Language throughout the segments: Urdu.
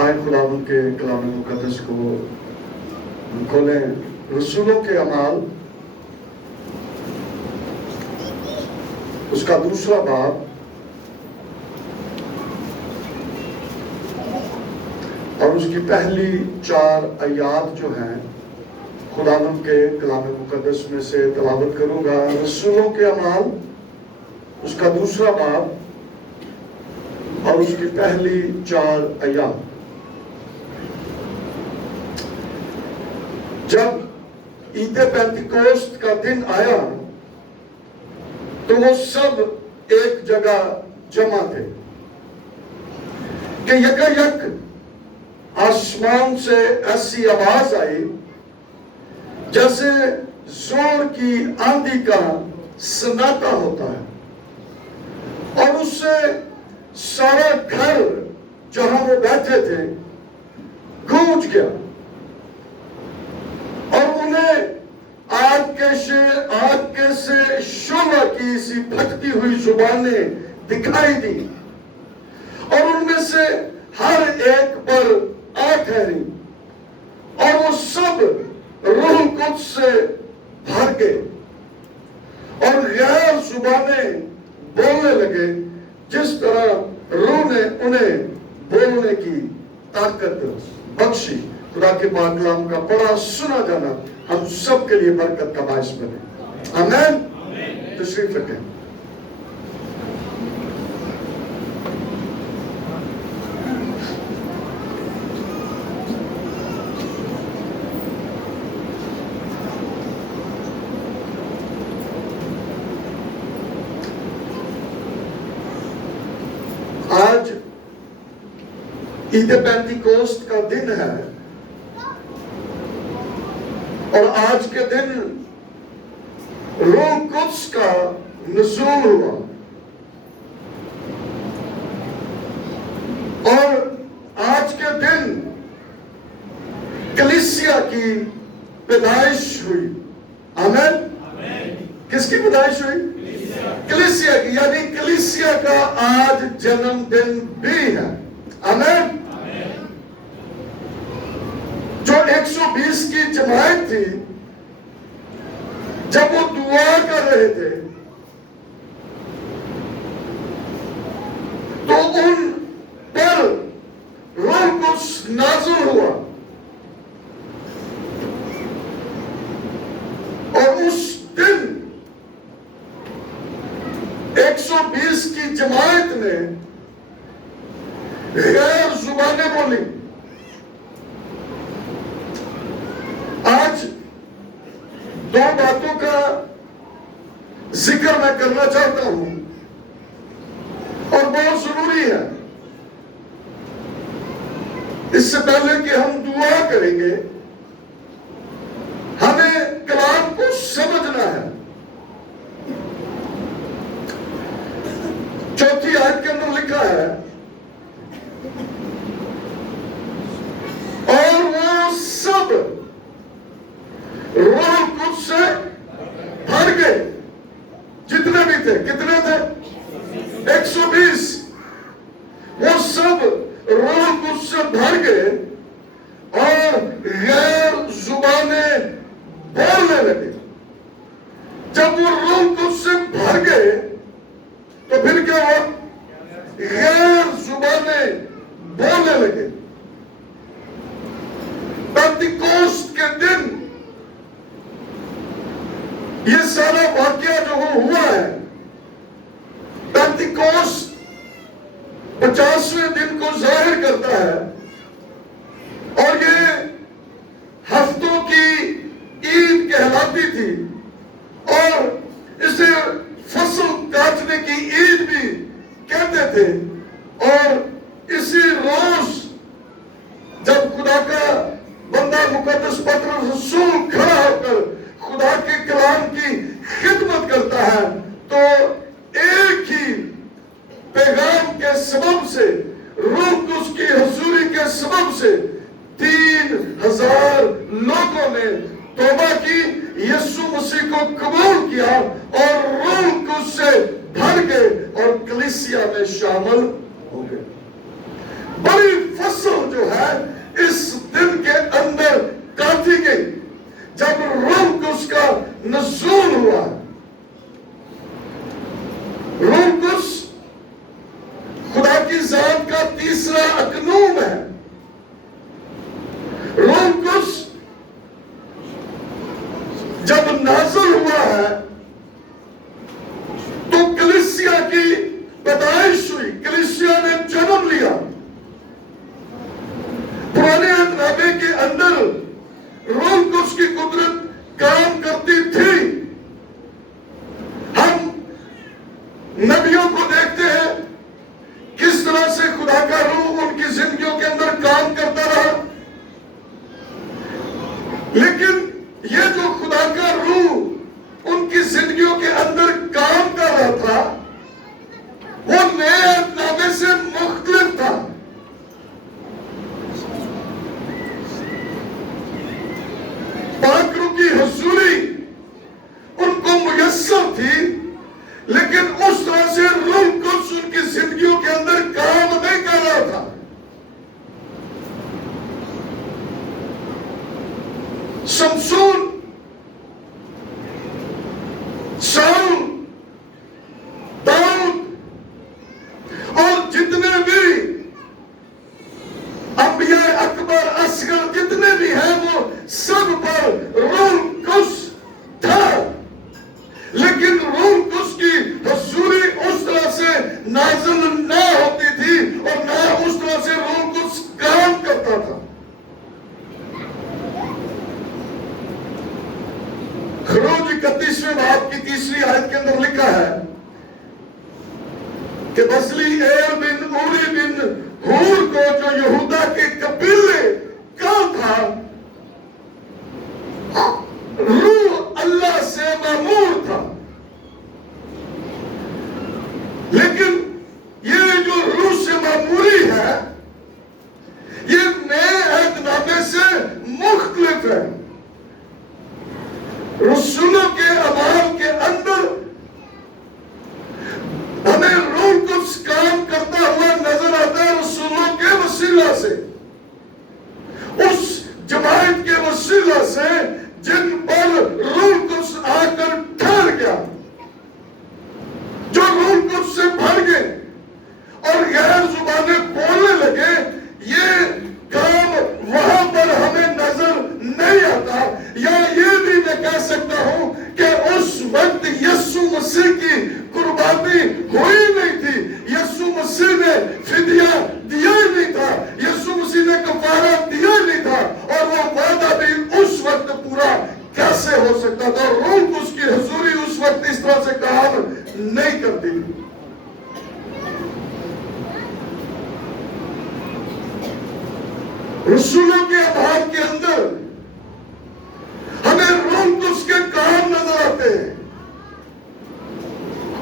آئے خداوند کے کلام مقدس کو کھولیں۔ رسولوں کے اعمال اس کا دوسرا باب اور اس کی پہلی 4 آیات جو ہیں خداوند کے کلام مقدس میں سے تلاوت کروں گا۔ رسولوں کے اعمال اس کا دوسرا باب اور اس کی پہلی 4 آیات۔ جب عید پینتیکوست کا دن آیا تو وہ سب ایک جگہ جمع تھے کہ یکایک آسمان سے ایسی آواز آئی جیسے زور کی آندھی کا سناٹا ہوتا ہے، اور اس سے سارا گھر جہاں وہ بیٹھے تھے گونج گیا، اور انہیں آگ کے سے شعلہ کی سی پھٹتی ہوئی زبانیں دکھائی دی، اور ان میں سے ہر ایک پر آ ٹھہری، اور وہ سب روح القدس سے بھر گئے اور غیر زبانیں بولنے لگے جس طرح روح نے انہیں بولنے کی طاقت بخشی۔ خدا کے پاک کلام کا پڑھا سنا جانا ہم سب کے لیے برکت کا باعث بنے۔ آمین۔ تشریف رکھیں۔ آج عید پینتیکوست کا دن ہے، اور آج کے دن روح القدس کا نزول ہوا، اور آج کے دن کلیسیا کی پیدائش ہوئی۔ آمین۔ کس کی پیدائش ہوئی؟ کلیسیا کی، یعنی کلیسیا کا آج جنم دن بھی ہے۔ آمین۔ جو 120 کی جماعت تھی، جب وہ دعا کر رہے تھے تو ان پر روح القدس نازل ہوا، اور اس دن 120 کی جماعت نے غیر زبانیں بولی۔ آج 2 باتوں کا ذکر میں کرنا چاہتا ہوں، اور بہت ضروری ہے۔ اس سے پہلے کہ ہم دعا کریں گے، ہمیں کلام کو سمجھنا ہے۔ 4 آیت کے اندر لکھا ہے، اور وہ سب روح القدس سے بھر گئے، جتنے بھی تھے۔ کتنے تھے؟ 120۔ وہ سب روح القدس سے بھر گئے اور غیر زبانیں بولنے لگے۔ جب وہ روح القدس سے بھر گئے تو پھر کیا ہوا؟ غیر زبانیں بولنے لگے۔ پینتیکوست کے دن یہ سارا واقعہ جو ہوا ہے، پینتیکوست 50ویں دن کو ظاہر کرتا ہے، اور یہ ہفتوں کی عید کہلاتی تھی، اور اسے فصل کاٹنے کی عید بھی کہتے تھے۔ اور اسی روز جب خدا کا بندہ مقدس پطرس رسول کھڑا ہو کر خدا کے کلام کی خدمت کرتا ہے، تو ایک ہی پیغام کے سبب سے روح القدس کی حضوری کے کعبے کے اندر روح القدس کی قدرت کام کرتی تھی. ہم نبیوں کو دیکھتے ہیں کس طرح سے خدا کا روح ان کی زندگیوں کے اندر کام کرتا رہا. لیکن یہ جو خدا کا روح ان کی زندگیوں کے اندر کام کر رہا تھا وہ نئے عہد نامے سے مختلف تھا. پاک روح کی حضوری ان کو میسر تھی لیکن اس طرح سے روح القدس ان کی زندگیوں کے اندر کام نہیں کر رہا تھا. شمشون، شاؤل، داؤد اور جتنے بھی انبیاء اکبر اصغر جتنے بھی ہیں وہ سب پر روح القدس تھا. لیکن روح القدس کی حضوری اس طرح سے نازل نہ ہوتی تھی اور نہ اس طرح سے روح القدس کام کرتا تھا. خروج 31ویں باب کی 3 آیت کے اندر لکھا ہے کہ بصلیئیل بن اوری بن ہور کو جو یہودا کے قبیلے کا تھا روح اللہ سے مامور تھا. لیکن یہ جو روح سے معموری ہے یہ نئے عہد نامے سے مختلف ہے. رسولوں کے اعمال کے اندر ہمیں روح القدس کام کرتا ہوا نظر آتا ہے رسولوں کے وسیلہ سے، اس جماعت کے وسیلہ سے جن پر روح القدس آ کر ٹھہر گیا، جو روح القدس سے بھر گئے اور غیر زبانیں بولنے لگے. یہ کام وہاں پر ہمیں نظر نہیں آتا. یا یہ بھی میں کہہ سکتا ہوں کہ اس وقت یسوع مسیح کی قربانی ہوئی نہیں تھی. یسوع مسیح نے فدیہ دیا ہی نہیں تھا. یسوع مسیح نے کفارہ دیا ہی نہیں تھا. اور وہ وعدہ بھی اس وقت پورا کیسے ہو سکتا تھا؟ روح اس کی حضوری اس وقت اس طرح سے کام نہیں کرتی تھی. رسولوں کے اعمال کے اندر ہمیں روح القدس کے کام نظر آتے ہیں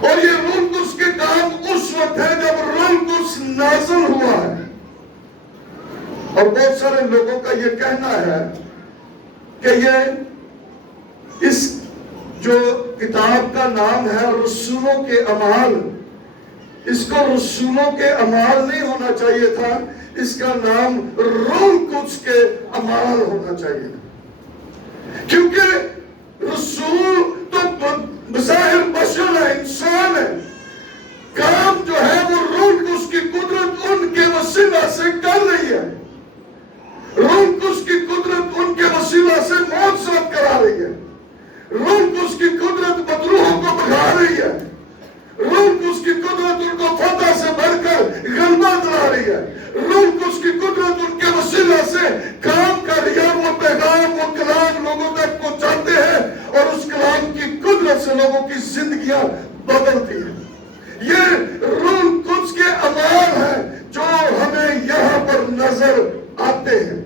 اور یہ روح القدس کے کام اس وقت ہے جب روح القدس نازل ہوا ہے. اور بہت سارے لوگوں کا یہ کہنا ہے کہ یہ اس جو کتاب کا نام ہے رسولوں کے اعمال، اس کو رسولوں کے اعمال نہیں ہونا چاہیے تھا، اس کا نام روح القدس کے اعمال ہونا چاہیے تھا. کیونکہ رسول تو بظاہر بشر ہے، انسان ہے. کام جو ہے وہ روح القدس کی قدرت ان کے وسیلہ سے کر رہی ہے. روح القدس کی قدرت ان کے وسیلہ سے معجزات کرا رہی ہے. روح القدس کی قدرت مطروحوں کو بھگا رہی ہے. روح القدس کی قدرت ان کو فتح سے بھر کر غلبہ دلا رہی ہے. روح القدس کی قدرت ان کے وسیلہ سے کام کر رہی ہے. وہ پیغام، وہ کلام لوگوں تک پہنچاتے ہیں اور اس کلام کی قدرت سے لوگوں کی زندگیاں بدلتی ہیں. یہ روح القدس کے اعمال ہیں جو ہمیں یہاں پر نظر آتے ہیں.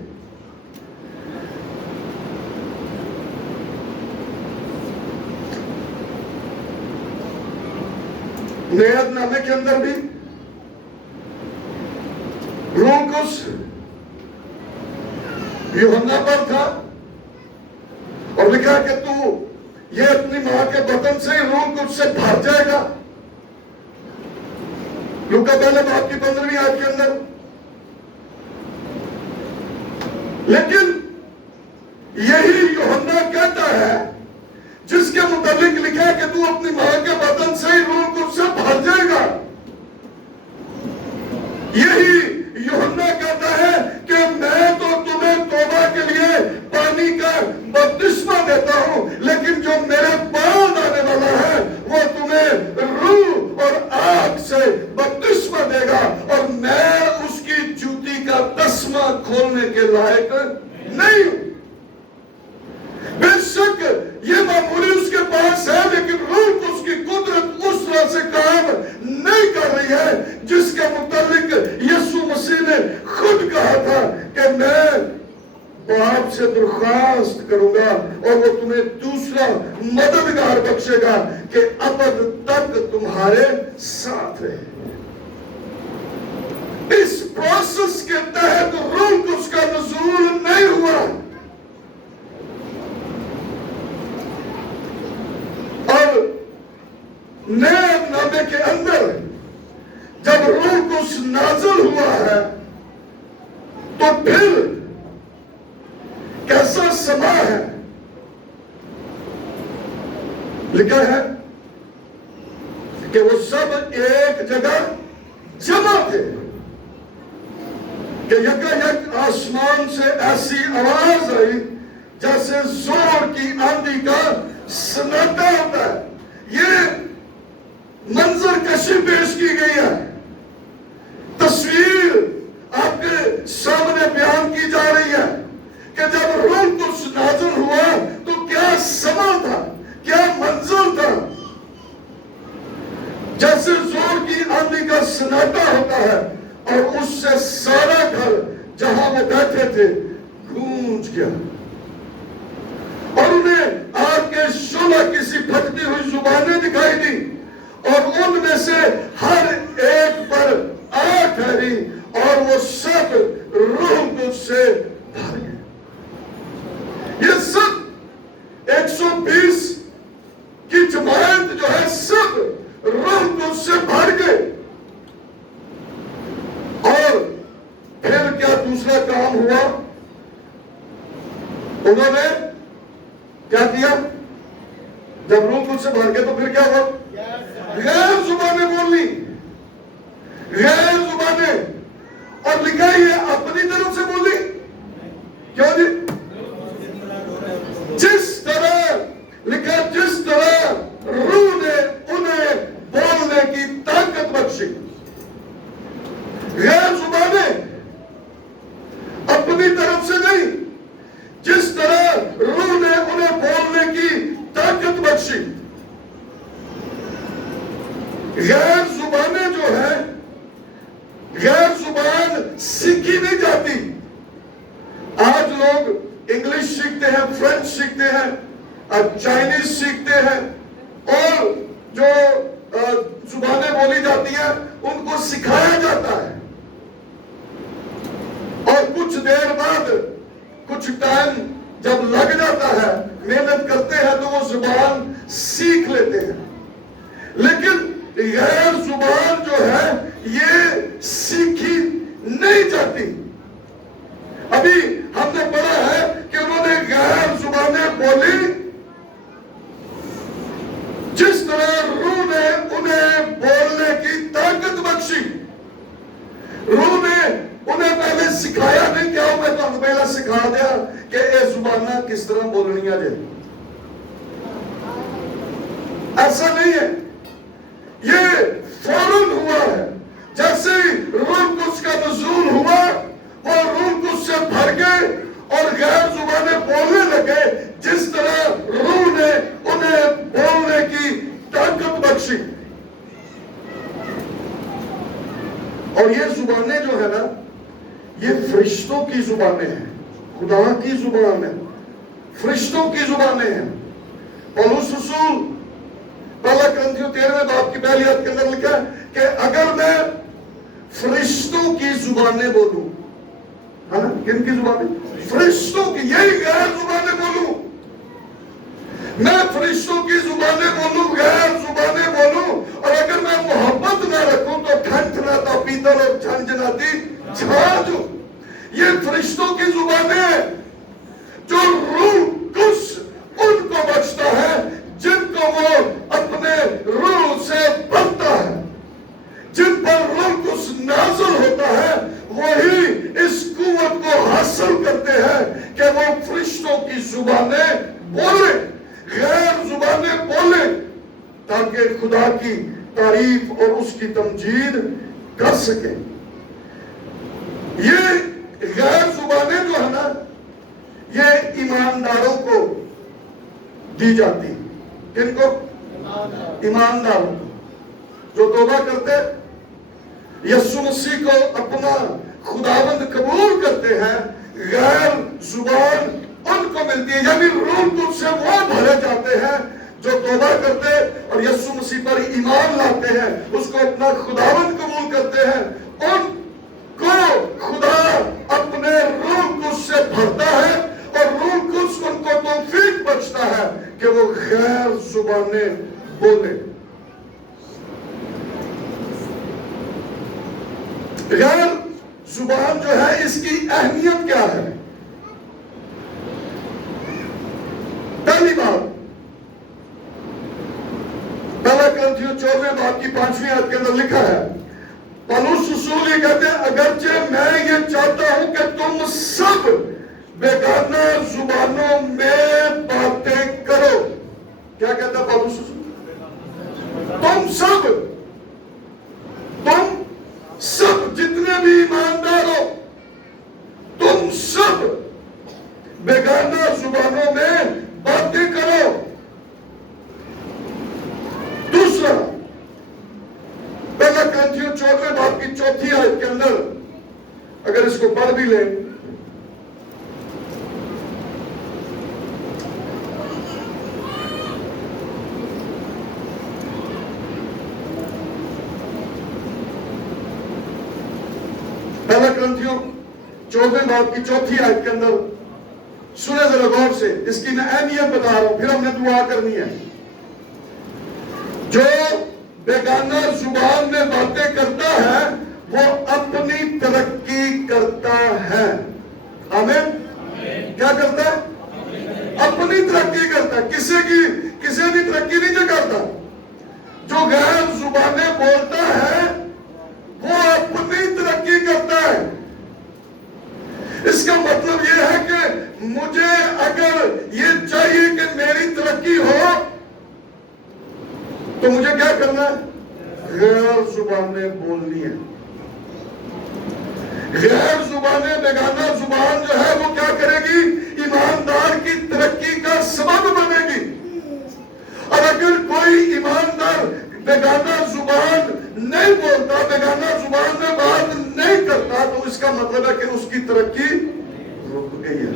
نئے عہد نامے کے اندر بھی روح القدس یوحنا پر تھا اور لکھا کہ تو یہ اپنی ماں کے بطن سے ہی روح القدس سے بھر جائے گا. لوکا پہلے باب کی 15ویں آیت کے اندر. لیکن یہی یوحنا کہتا ہے جس کے متعلق لکھا ہے کہ تو اپنی ماں کے بدن سے ہی روح القدس سے بھر جائے گا. یہی یوحنا کہتا ہے کہ میں تو تمہیں توبہ کے لیے پانی کا بپتسمہ دیتا ہوں، لیکن جو میرے بعد آنے والا ہے وہ تمہیں روح اور آگ سے بپتسمہ دے گا اور میں اس کی جوتی کا تسمہ چشمہ کھولنے کے لائق نہیں ہوں. بے شک یہ معمولی اس کے پاس ہے، لیکن روح اس کی قدرت اس طرح سے کام نہیں کر رہی ہے جس کے متعلق یسوع مسیح نے خود کہا تھا کہ میں باپ سے درخواست کروں گا اور وہ تمہیں دوسرا مددگار بخشے گا کہ ابد تک تمہارے ساتھ رہے. اس پروسس کے تحت روح قدس کا نزول نہیں ہوا. اور نئے نامے کے اندر جب روح قدس نازل ہوا ہے تو پھر کیسا سما ہے. لکھا ہے کہ وہ سب ایک جگہ جمع تھے کہ یکایک آسمان سے ایسی آواز آئی جیسے زور کی آندھی کا سناٹا ہوتا ہے. یہ منظر کشی پیش کی گئی ہے، تصویر آپ کے سامنے بیان کی جا رہی ہے کہ جب روح قدس نازل ہوا تو کیا سما تھا، کیا منظر تھا. جیسے زور کی آندھی کا سناٹا ہوتا ہے اور اس سے سارا گھر جہاں وہ بیٹھے تھے گونج گیا اور انہیں آگ کے شعلہ کی سی پھٹتی ہوئی زبانیں دکھائی دی اور ان میں سے ہر ایک پر آ ٹھہری اور وہ سب روح قدس سے بھر گئے. یہ سب 120 کی جماعت جو ہے سب روح قدس سے بھر گئے. اور پھر کیا دوسرا کام ہوا؟ انہوں نے کیا کیا؟ جب روح قدس سے بھر گئے تو پھر کیا ہوا؟ غیر زبانیں بولنی، غیر زبانیں. اور لکھا یہ اپنی طرف سے بولی. کیوں جی؟ جس طرح لکھا جس طرح روح نے انہیں بولنے کی طاقت بخشی. غیر زبانیں اپنی طرف سے نہیں، جس طرح روح نے انہیں بولنے کی طاقت بخشی. غیر زبانیں جو ہے، غیر زبان سیکھی نہیں جاتی. آج لوگ انگلش سیکھتے ہیں، فرینچ سیکھتے ہیں، چائنیز سیکھتے ہیں اور جو زبانیں بولی جاتی ہیں ان کو سکھایا جاتا ہے اور کچھ دیر بعد کچھ ٹائم جب لگ جاتا ہے، محنت کرتے ہیں تو وہ زبان سیکھ لیتے ہیں. لیکن غیر زبان جو ہے یہ سیکھی نہیں جاتی. ابھی ہم نے پڑھا ہے کہ انہوں نے غیر زبانیں بولی. جس طرح روح نے انہیں بولنے کی طاقت بخشی. روح نے انہیں پہلے سکھایا نہیں. کیا میں تو پہلے سکھا دیا کہ اے زبانہ کس طرح بولنی ہے. ایسا نہیں ہے. یہ فوراً ہوا ہے. جیسے روح قدس کا نزول ہوا وہ روح قدس سے بھر گئے اور غیر زبانیں بولنے لگے جس طرح روح نے انہیں بولنے کی طاقت بخشی. اور یہ زبانیں جو ہے نا یہ فرشتوں کی زبانیں ہیں. خدا کی زبان ہے، فرشتوں کی زبانیں ہیں. پولس رسول پہلا کرنتھیوں 13 باب کی پہلی آیت کے اندر لکھا ہے کہ اگر میں فرشتوں کی زبانیں بولوں، ہے نا؟ کن کی زبانیں؟ فرشتوں کی. یہی غیر زبانیں بولوں. میں فرشتوں کی زبانیں بولوں، غیر زبانیں بولوں. اور اگر میں محبت نہ رکھوں تو ٹھنٹھناتا پیتل اور جھنجھناتی چھاج ہوں. یہ فرشتوں کی زبانیں ہیں جو روح قدس ان کو بخشتا ہے جن کو وہ اپنے روح سے بھرتا ہے. جن پر روح قدس نازل ہوتا ہے وہی اس قوت کو حاصل کرتے ہیں کہ وہ فرشتوں کی زبانیں بولیں، غیر زبانیں بولیں تاکہ خدا کی تعریف اور اس کی تمجید کر سکیں. یہ غیر ایمانداروں کو دی جاتی. کن کو؟ ایمانداروں کو جو توبہ کرتے, یسوع مسیح کو اپنا خداوند قبول کرتے ہیں. غیر زبان ان کو ملتی ہے, یعنی روح القدس سے وہ بھرے جاتے ہیں جو توبہ کرتے اور یسوع مسیح پر ایمان لاتے ہیں, اس کو اپنا خداوند قبول کرتے ہیں. ان کو خدا اپنے روح القدس سے بھرتا ہے اور روح القدس ان کو توفیق بخشتا ہے کہ وہ غیر زبانیں بولے. غیر زبان جو ہے, اس کی اہمیت کیا ہے؟ پہلی بات, پہلا کرنتھیوں 14 باب کی 5ویں آیت کے اندر لکھا ہے, پولس رسول یہ کہتے ہیں, اگرچہ میں یہ چاہتا ہوں کہ تم سب بیگانہ زبانوں میں باتیں کرو. کیا کہتا ہے پولس رسول؟ تم سب جتنے بھی ایماندار ہو, تم سب بیگانہ زبانوں میں باتیں کرو. دوسرا, پہلا کرنتھیوں 14 باب کی 4 آیت کے اندر اگر اس کو پڑھ بھی لیں, پہلا کرنتھیوں 14 باب کی 4 آیت کے اندر سنیں ذرا غور سے, اس کی میں اہمیت بتا رہا ہوں, پھر ہم نے دعا کرنی ہے. جو بیگانہ زبان میں باتیں کرتا ہے وہ اپنی ترقی کرتا ہے. آمین. کیا کرتا ہے؟ اپنی ترقی کرتا ہے. کسی بھی ترقی نہیں کرتا. جو غیر زبانیں بولتا ہے وہ اپنی ترقی کرتا ہے. اس کا مطلب یہ ہے کہ مجھے اگر یہ چاہیے کہ میری ترقی ہو تو مجھے کیا کرنا ہے؟ غیر زبانیں بولنی ہے. غیر زبانیں, بیگانہ زبان جو ہے وہ کیا کرے گی؟ ایماندار کی ترقی کا سبب بنے گی. اور اگر کوئی ایماندار بیگانہ زبان نہیں بولتا, بیگانہ زبان میں بات نہیں کرتا, تو اس کا مطلب ہے کہ اس کی ترقی رک گئی ہے.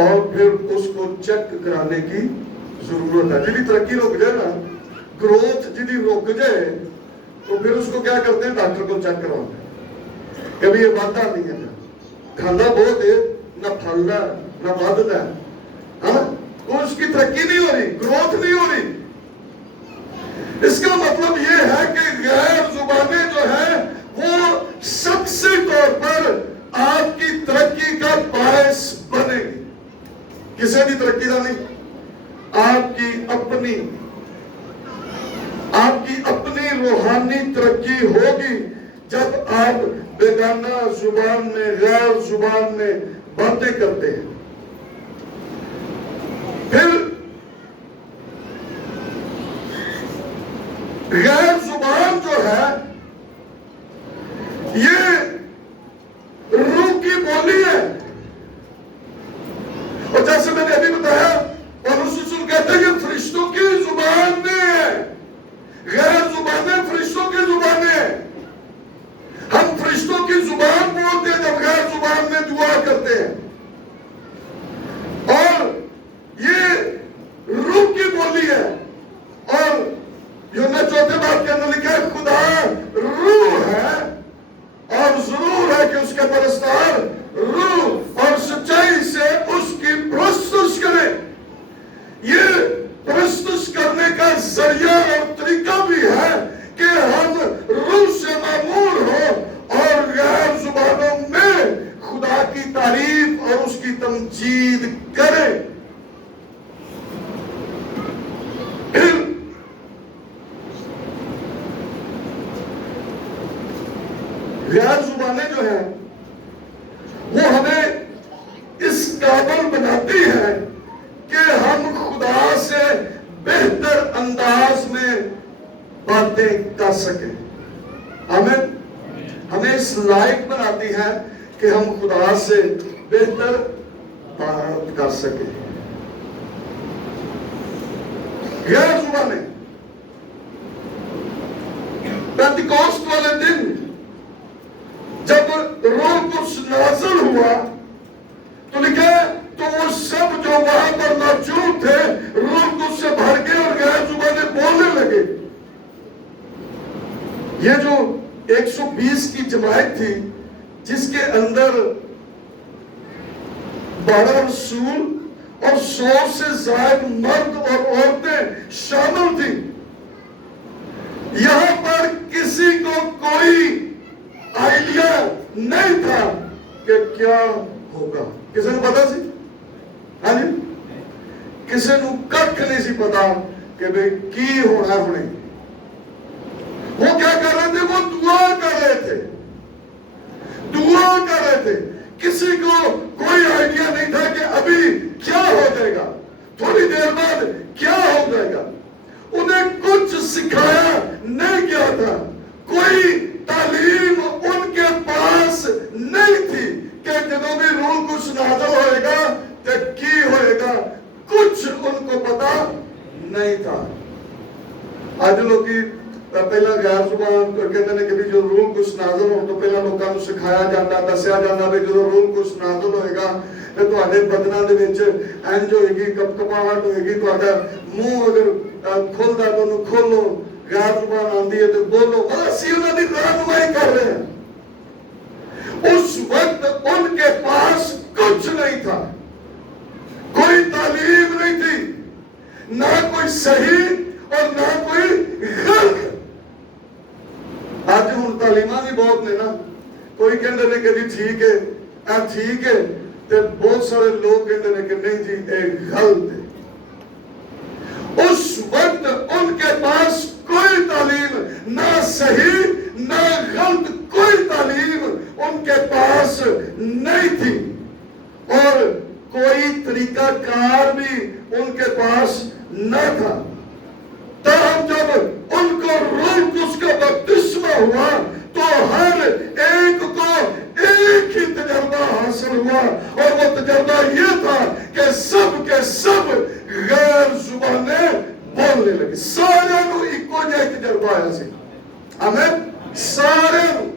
اور پھر اس کو چیک کرانے کی ضرورت ہے. جدی ترقی رک جائے نا, گروتھ جدی رک جائے, تو پھر اس کو کیا کرتے ہیں؟ ڈاکٹر کو چیک کرواتے ہیں. کبھی یہ بات نہیں ہے, کھانا بہت ہے, نہ پھلنا نہ بادھتا ہے, ہاں, تو اس کی ترقی نہیں ہو رہی, گروتھ نہیں ہو رہی. اس کا مطلب یہ ہے کہ غیر زبانیں جو ہیں وہ شخصی طور پر آپ کی ترقی کا باعث بنے گی. کسی بھی ترقی کا نہیں, آپ کی اپنی روحانی ترقی ہوگی جب آپ بیگانہ زبان میں, غیر زبان میں باتیں کرتے ہیں. پھر غیر زبان جو ہے یہ روح کی بولی ہے. اور جیسے میں نے ابھی بتایا, پولس رسول کہتے ہیں کہ فرشتوں کی زبانیں ہیں. غیر زبانیں فرشتوں کی زبانیں ہیں. ہم فرشتوں کی زبان بولتے ہیں جب غیر زبان میں دعا کرتے ہیں. اور یہ روح کی بولی ہے. اور یوحنا 4 باب کے اندر لکھا ہے, خدا روح ہے اور ضرور ہے کہ اس کے پرستار روح اور سچائی سے اس کی پرستش کرے. یہ پرستش کرنے کا ذریعہ اور طریقہ بھی ہے کہ ہم روح سے معمور ہوں اور غیر زبانوں میں خدا کی تعریف اور اس کی تمجید کریں. پھر غیر زبانیں جو ہیں وہ ہمیں اس قابل بناتی ہے کہ ہم خدا سے بہتر انداز میں باتیں کر سکیں. ہمیں اس لائق بناتی ہیں کہ ہم خدا سے بہتر بات کر سکیں. غیر زبانیں پینتیکوست والے دن جب روح القدس نازل ہوا تو لکھا ہے تو وہ سب جو وہاں پر موجود تھے روح القدس سے بھر گئے اور غیر زبانیں بولنے لگے. یہ جو 120 کی جماعت تھی جس کے اندر 12 رسول اور 100 سے زائد مرد اور عورتیں شامل تھی، یہاں پر کسی کو کوئی آئیڈیا نہیں تھا کہ کیا ہوگا. کسی نے پتا سی؟ ہاں جی، کسی نے کٹ نہیں سی پتا کہ بھئی کی ہونا ہونے. وہ کیا کر رہے تھے؟ وہ دعا کر رہے تھے، دعا کر رہے تھے. کسی کو کوئی آئیڈیا نہیں تھا کہ ابھی کیا ہو جائے گا، تھوڑی دیر بعد کیا ہو جائے گا. انہیں کچھ سکھایا نہیں گیا تھا، کوئی تعلیم ان کے پاس نہیں تھی کہ جدوں بھی روح القدس نازل ہوئے گا تو کی ہوئے گا. کچھ ان کو پتا نہیں تھا. آج لوگی پہلا غیر زبان کہتے ہیں کہ جو روح القدس نازل ہو تو پہلا لوگوں کو سکھایا جاتا، دسیا جاتا بھی جو روح القدس نازل ہوئے گا تو تواڈے بدناں دے وچ انج ہوئے گی، کپکپاہٹ ہوئے گی، تہاڈا منہ اگر کھلدا تو انہوں کھولو، غیر زبان آندی ہے تو بولو. اسی انہاں دی رہنمائی کر رہے ہیں. اس وقت ان کے پاس کچھ نہیں تھا، کوئی تعلیم نہیں تھی، نہ کوئی صحیح اور نہ کوئی غلط. آج ہوں تعلیمہ بھی بہت نے نا، کوئی کہندے نے کہ جی ٹھیک ہے ٹھیک ہے، تے بہت سارے لوگ کہندے نے کہ نہیں جی اے غلط ہے. اس وقت ان کے پاس کوئی تعلیم، نہ صحیح نہ غلط، کوئی تعلیم ان کے پاس نہیں تھی اور کوئی طریقہ کار بھی ان کے پاس نہ تھا. تاہم جب ان کو روح القدس کا بپتسمہ ہوا تو ہر ایک کو ایک ہی تجربہ حاصل ہوا اور وہ تجربہ یہ تھا کہ سب کے سب غیر زبانیں بولنے لگے. سارے نو ایکو جہا تجربہ آیا سی. آمین. سارے نو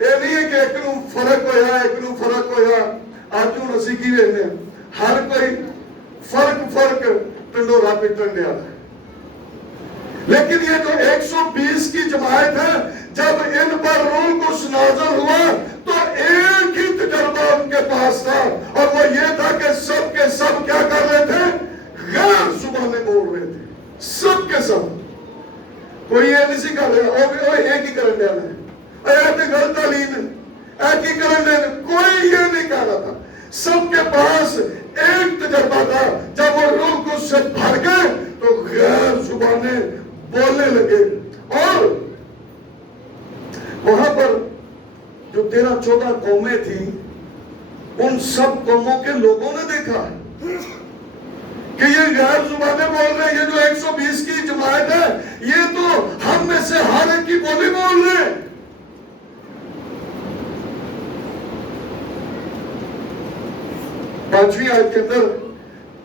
یہ نہیں ہے کہ ایک نو فرق ہویا ایک نو فرق ہویا. آج ہوں اسی کی ویکھنے ہر کوئی فرق ٹنڈورا پٹن دیا تھا. لیکن یہ جو 120 کی جماعت ہے جب ان پر روح القدس نازل ہوا تو ایک ہی تجربہ ان کے پاس تھا اور وہ یہ تھا کہ سب کے سب کیا کر رہے تھے؟ غیر زبانیں بول رہے تھے. سب کے سب. کوئی یہ نہیں سی کر رہا وہ ایک ہی کرن دیا ہے ایک غلط تعلیم ہے ایک ہی کرن دیا. کوئی یہ نہیں کہہ رہا تھا. سب کے پاس ایک تجربہ تھا. جب وہ روح القدس سے بھر گئے تو غیر زبانیں بولنے لگے. اور وہاں پر جو 13-14 قومیں تھیں ان سب قوموں کے لوگوں نے دیکھا کہ یہ غیر زبانیں بول رہے ہیں. یہ جو 120 کی جماعت ہے یہ تو ہم میں سے ہر ایک کی بولی بول رہے ہیں. پانچویں آیت کے اندر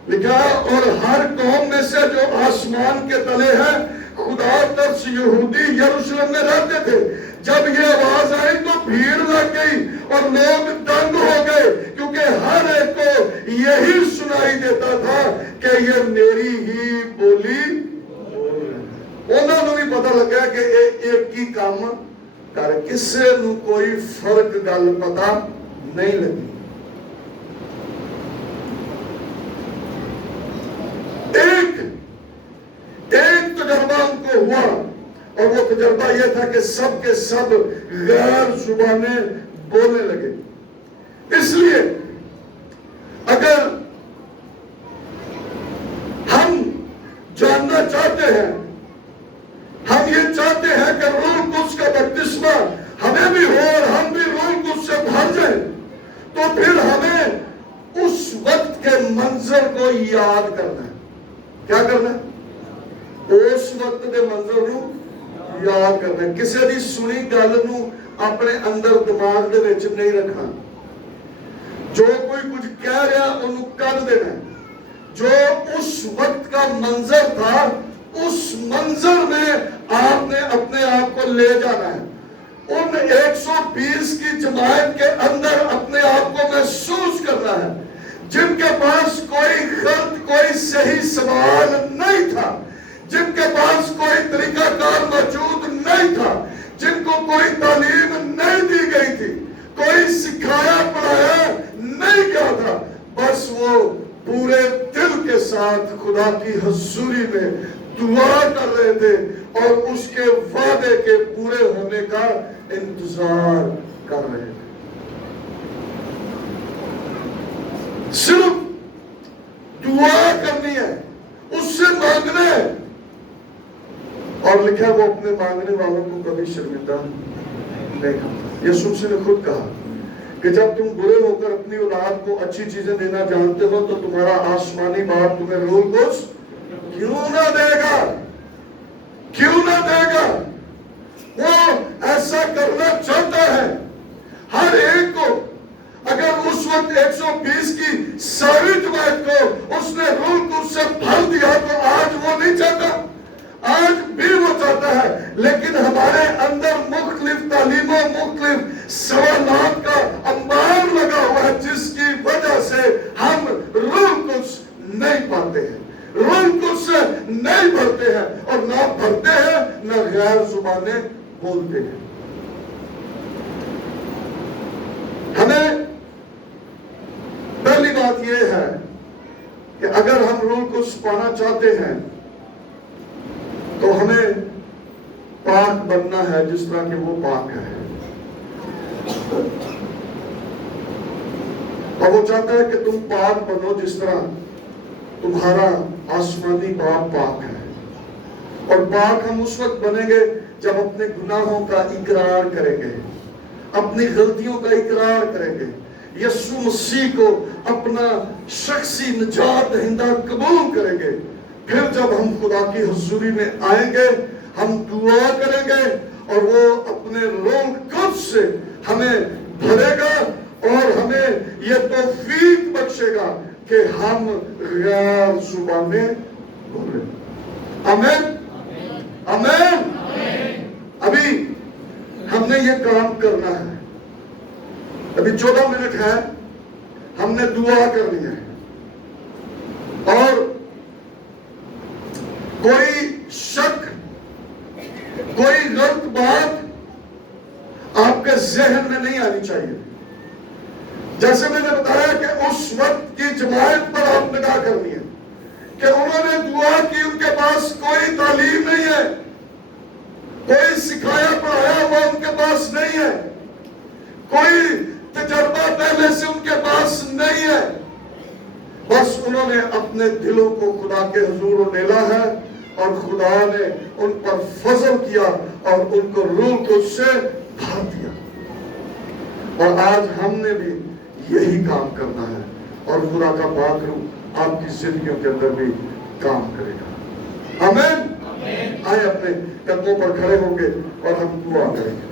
لکھا اور ہر قوم میں سے جو آسمان کے تلے ہے خدا ترس یہودی یروشلم میں رہتے تھے. جب یہ آواز آئی تو بھیڑ لگ گئی اور لوگ دنگ ہو گئے کیونکہ ہر ایک کو یہی سنائی دیتا تھا کہ یہ میری ہی بولی. انہوں نے بھی پتہ لگا کہ ایک ہی کام کر کسے نو کوئی فرق گل پتہ نہیں لگی. ایک تجربہ ان کو ہوا اور وہ تجربہ یہ تھا کہ سب کے سب غیر زبانیں بولنے لگے. اس لیے اگر ہم جاننا چاہتے ہیں، ہم یہ چاہتے ہیں کہ روح القدس کا بپتسمہ ہمیں بھی ہو اور ہم بھی روح القدس سے بھر جائیں، تو پھر ہمیں اس وقت کے منظر کو یاد کرنا ہے. کیا کرنا ہے؟ اس وقت کے منظر کو یاد کرنا. کرنا ہے. کسی دی سنی گل نو اپنے اندر دماغ دے وچ نہیں رکھنا. جو کوئی کچھ کہہ رہا انہوں کر دینا. جو اس وقت کا منظر تھا اس منظر میں آپ نے اپنے آپ کو لے جانا ہے. ان 120 کی جماعت کے اندر اپنے آپ کو محسوس کرنا ہے جن کے پاس کوئی غلط کوئی صحیح سوال نہیں تھا, جن کے پاس کوئی طریقہ کار موجود نہیں تھا, جن کو کوئی تعلیم نہیں دی گئی تھی, کوئی سکھایا پڑھایا نہیں کیا تھا. بس وہ پورے دل کے ساتھ خدا کی حضوری میں دعا کر رہے تھے اور اس کے وعدے کے پورے ہونے کا انتظار کر رہے تھے. صرف دعا کرنی ہے, اس سے مانگنا ہے. اور لکھا ہے وہ اپنے مانگنے والوں کو کبھی شرمندہ نہیں کرتا. یسوع مسیح نے خود کہا کہ جب تم برے ہو کر اپنی اولاد کو اچھی چیزیں دینا جانتے ہو تو تمہارا آسمانی باپ تمہیں روح قدس کیوں نہ دے گا, کیوں نہ دے گا. وہ ایسا کرنا چاہتا ہے ہر ایک کو. اگر اس وقت 120 کی ساری جماعت کو اس نے روح قدس سے بھر دیا تو آج وہ نہیں چاہتا, آج بھی وہ چاہتا ہے. لیکن ہمارے اندر مختلف تعلیموں مختلف سوالات کا انبار لگا ہوا ہے جس کی وجہ سے ہم روح قدس نہیں پاتے ہیں, روح قدس سے نہیں بھرتے ہیں, اور نہ بھرتے ہیں نہ غیر زبانیں بولتے ہیں. ہمیں پہلی بات یہ ہے کہ اگر ہم روح قدس پانا چاہتے ہیں تو ہمیں پاک بننا ہے جس طرح کہ وہ پاک ہے. اور وہ چاہتا ہے کہ تم پاک بنو جس طرح تمہارا آسمانی باپ پاک ہے. اور پاک ہم اس وقت بنیں گے جب اپنے گناہوں کا اقرار کریں گے, اپنی غلطیوں کا اقرار کریں گے, یسوع مسیح کو اپنا شخصی نجات دہندہ قبول کریں گے. پھر جب ہم خدا کی حضوری میں آئیں گے ہم دعا کریں گے اور وہ اپنے روح قدس سے ہمیں بھرے گا اور ہمیں یہ توفیق بخشے گا کہ ہم غیر زبانیں بولیں. آمین, آمین. ابھی ہم نے یہ کام کرنا ہے. ابھی 14 منٹ ہے, ہم نے دعا کرنی ہے. اور کوئی شک کوئی غلط بات آپ کے ذہن میں نہیں آنی چاہیے. جیسے میں نے بتایا کہ اس وقت کی جماعت پر آپ نگاہ کرنی ہے کہ انہوں نے دعا کی, ان کے پاس کوئی تعلیم نہیں ہے, کوئی سکھایا پڑھایا ہوا ان کے پاس نہیں ہے, کوئی تجربہ پہلے سے ان کے پاس نہیں ہے. بس انہوں نے اپنے دلوں کو خدا کے حضور ڈیلا ہے اور خدا نے ان پر فضل کیا اور ان کو روح قدس سے بھر دیا. اور آج ہم نے بھی یہی کام کرنا ہے اور خدا کا پاک روح آپ کی زندگیوں کے اندر بھی کام کرے گا. آمین. آئے اپنے قدموں پر کھڑے ہوں گے اور ہم دعا کریں گے.